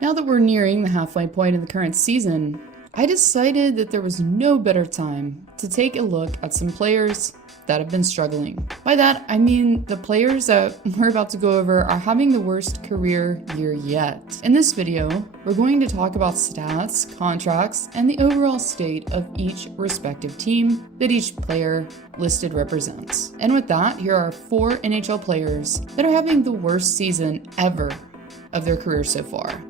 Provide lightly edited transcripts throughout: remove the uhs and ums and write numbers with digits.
Now that we're nearing the halfway point of the current season, I decided that there was no better time to take a look at some players that have been struggling. By that, I mean the players that we're about to go over are having the worst career year yet. In this video, we're going to talk about stats, contracts, and the overall state of each respective team that each player listed represents. And with that, here are 4 NHL players that are having the worst season ever of their career so far.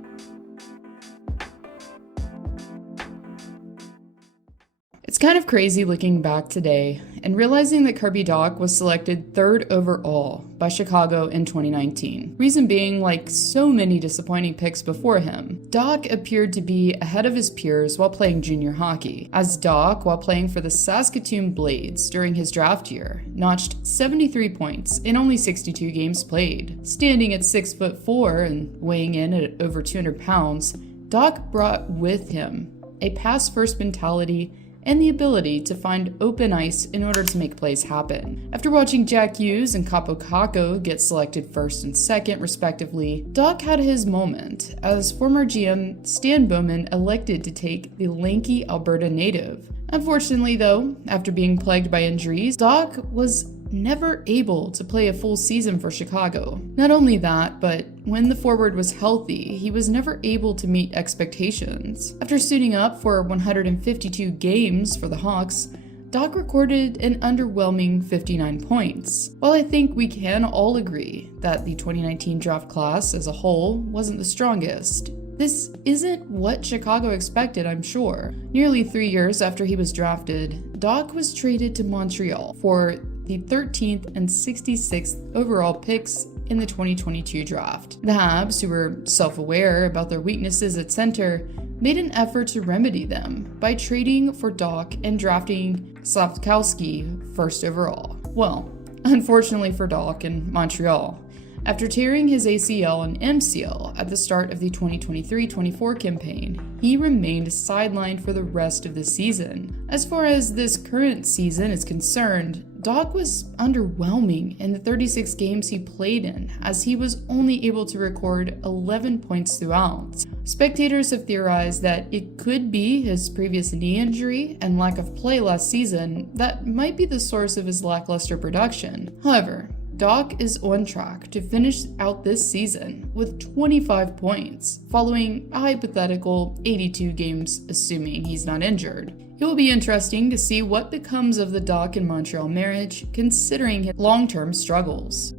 It's kind of crazy looking back today and realizing that Kirby Doc was selected 3rd overall by Chicago in 2019. Reason being, like so many disappointing picks before him, Doc appeared to be ahead of his peers while playing junior hockey, as Doc, while playing for the Saskatoon Blades during his draft year, notched 73 points in only 62 games played. Standing at 6'4" and weighing in at over 200 pounds, Doc brought with him a pass-first mentality and the ability to find open ice in order to make plays happen. After watching Jack Hughes and Capo Caco get selected 1st and 2nd respectively, Doc had his moment as former GM Stan Bowman elected to take the lanky Alberta native. Unfortunately though, after being plagued by injuries, Doc was never able to play a full season for Chicago. Not only that, but when the forward was healthy, he was never able to meet expectations. After suiting up for 152 games for the Hawks, Doc recorded an underwhelming 59 points. While I think we can all agree that the 2019 draft class as a whole wasn't the strongest, this isn't what Chicago expected, I'm sure. Nearly 3 years after he was drafted, Doc was traded to Montreal for the 13th and 66th overall picks in the 2022 draft. The Habs, who were self-aware about their weaknesses at center, made an effort to remedy them by trading for Doc and drafting Slafkowski 1st overall. Well, unfortunately for Doc in Montreal, after tearing his ACL and MCL at the start of the 2023-24 campaign, he remained sidelined for the rest of the season. As far as this current season is concerned, Doc was underwhelming in the 36 games he played in, as he was only able to record 11 points throughout. Spectators have theorized that it could be his previous knee injury and lack of play last season that might be the source of his lackluster production. However, Doc is on track to finish out this season with 25 points, following a hypothetical 82 games assuming he's not injured. It will be interesting to see what becomes of the Doc and Montreal marriage, considering his long-term struggles.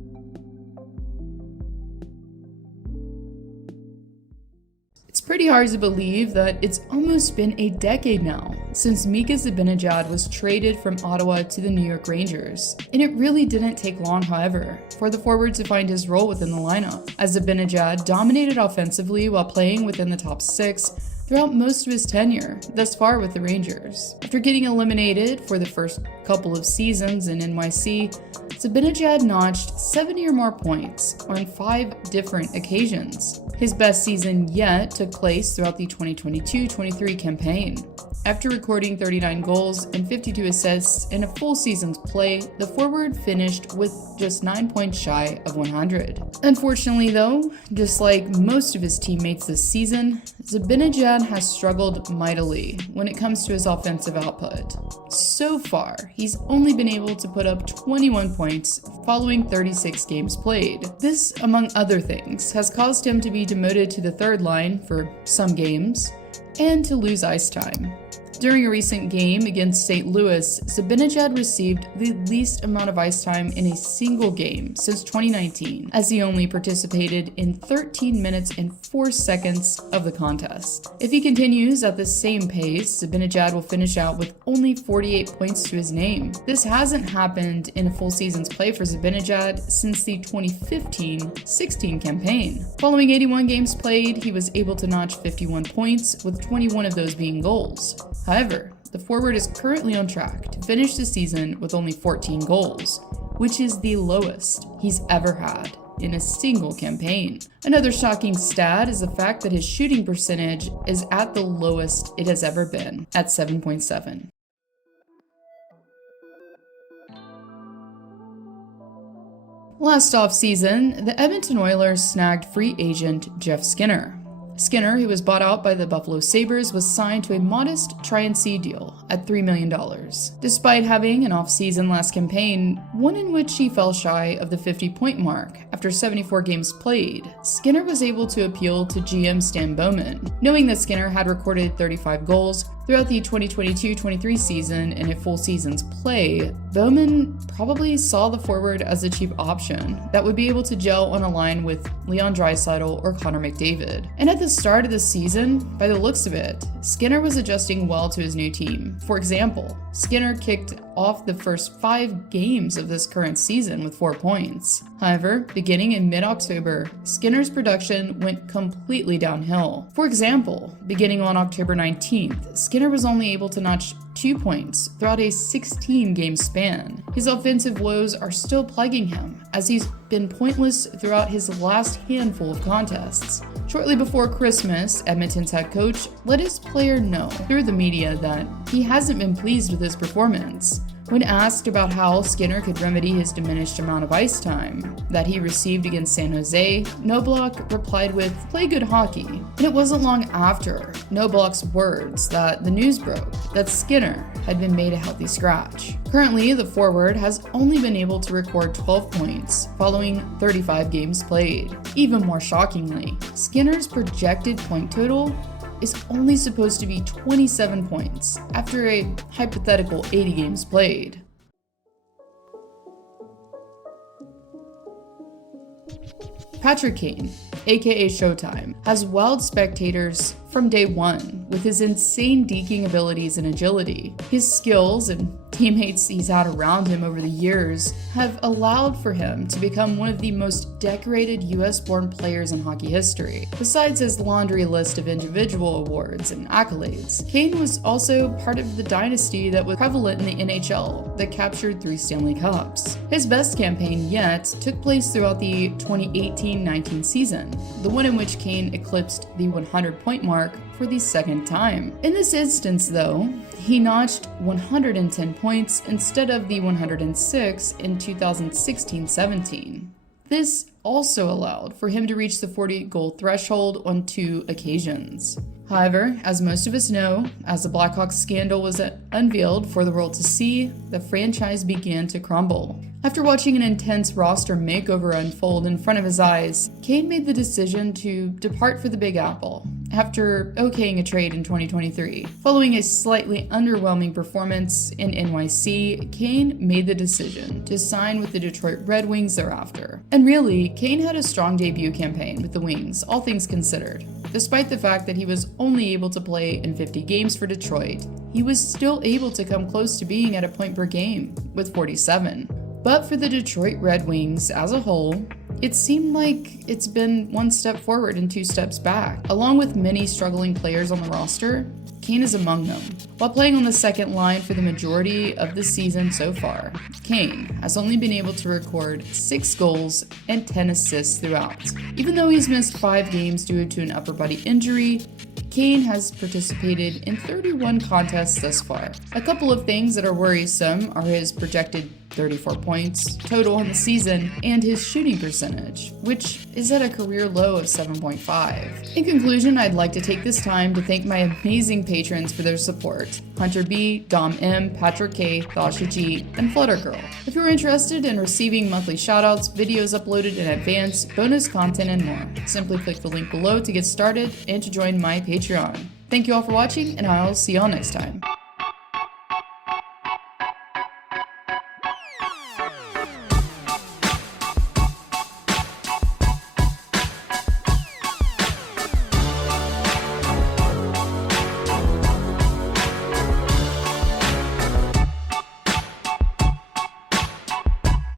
It's pretty hard to believe that it's almost been a decade now since Mika Zibanejad was traded from Ottawa to the New York Rangers. And it really didn't take long, however, for the forward to find his role within the lineup, as Zibanejad dominated offensively while playing within the top 6 throughout most of his tenure thus far with the Rangers. After getting eliminated for the first couple of seasons in NYC, Zibanejad notched 70 or more points on 5 different occasions. His best season yet took place throughout the 2022-23 campaign. After recording 39 goals and 52 assists in a full season's play, the forward finished with just 9 points shy of 100. Unfortunately though, just like most of his teammates this season, Zibanejad has struggled mightily when it comes to his offensive output. So far, he's only been able to put up 21 points following 36 games played. This, among other things, has caused him to be demoted to the 3rd line for some games and to lose ice time. During a recent game against St. Louis, Zibanejad received the least amount of ice time in a single game since 2019, as he only participated in 13 minutes and 4 seconds of the contest. If he continues at the same pace, Zibanejad will finish out with only 48 points to his name. This hasn't happened in a full season's play for Zibanejad since the 2015-16 campaign. Following 81 games played, he was able to notch 51 points, with 21 of those being goals. However, the forward is currently on track to finish the season with only 14 goals, which is the lowest he's ever had in a single campaign. Another shocking stat is the fact that his shooting percentage is at the lowest it has ever been, at 7.7. Last offseason, the Edmonton Oilers snagged free agent Jeff Skinner. Skinner, who was bought out by the Buffalo Sabres, was signed to a modest try-and-see deal at $3 million. Despite having an off-season last campaign, one in which he fell shy of the 50-point mark after 74 games played, Skinner was able to appeal to GM Stan Bowman. Knowing that Skinner had recorded 35 goals throughout the 2022-23 season in a full season's play, Bowman probably saw the forward as a cheap option that would be able to gel on a line with Leon Draisaitl or Connor McDavid. And at the start of the season, by the looks of it, Skinner was adjusting well to his new team. For example, Skinner kicked off the first 5 games of this current season with 4 points. However, beginning in mid-October, Skinner's production went completely downhill. For example, beginning on October 19th, Skinner was only able to notch 2 points throughout a 16-game span. His offensive woes are still plaguing him, as he's been pointless throughout his last handful of contests. Shortly before Christmas, Edmonton's head coach let his player know through the media that he hasn't been pleased with his performance. When asked about how Skinner could remedy his diminished amount of ice time that he received against San Jose, Knoblauch replied with, "Play good hockey." And it wasn't long after Knoblauch's words that the news broke that Skinner had been made a healthy scratch. Currently, the forward has only been able to record 12 points following 35 games played. Even more shockingly, Skinner's projected point total is only supposed to be 27 points after a hypothetical 80 games played. Patrick Kane, aka Showtime, has wowed spectators from day one with his insane deking abilities and agility. His skills and teammates he's had around him over the years have allowed for him to become one of the most decorated US-born players in hockey history. Besides his laundry list of individual awards and accolades, Kane was also part of the dynasty that was prevalent in the NHL that captured 3 Stanley Cups. His best campaign yet took place throughout the 2018-19 season, the one in which Kane eclipsed the 100-point mark for the second time. In this instance, though, he notched 110 points instead of the 106 in 2016-17. This also allowed for him to reach the 40-goal threshold on 2 occasions. However, as most of us know, as the Blackhawks scandal was unveiled for the world to see, the franchise began to crumble. After watching an intense roster makeover unfold in front of his eyes, Kane made the decision to depart for the Big Apple after okaying a trade in 2023. Following a slightly underwhelming performance in NYC, Kane made the decision to sign with the Detroit Red Wings thereafter. And really, Kane had a strong debut campaign with the Wings, all things considered. Despite the fact that he was only able to play in 50 games for Detroit, he was still able to come close to being at a point per game with 47. But for the Detroit Red Wings as a whole, it seemed like it's been 1 step forward and 2 steps back. Along with many struggling players on the roster, Kane is among them. While playing on the second line for the majority of the season so far, Kane has only been able to record 6 goals and 10 assists throughout. Even though he's missed 5 games due to an upper body injury, Kane has participated in 31 contests thus far. A couple of things that are worrisome are his projected 34 points total on the season and his shooting percentage, which is at a career low of 7.5. In conclusion, I'd like to take this time to thank my amazing patrons for their support: Hunter B, Dom M, Patrick K, Thosha G, and Fluttergirl. If you're interested in receiving monthly shoutouts, videos uploaded in advance, bonus content, and more, simply click the link below to get started and to join my Patreon. Thank you all for watching, and I'll see y'all next time.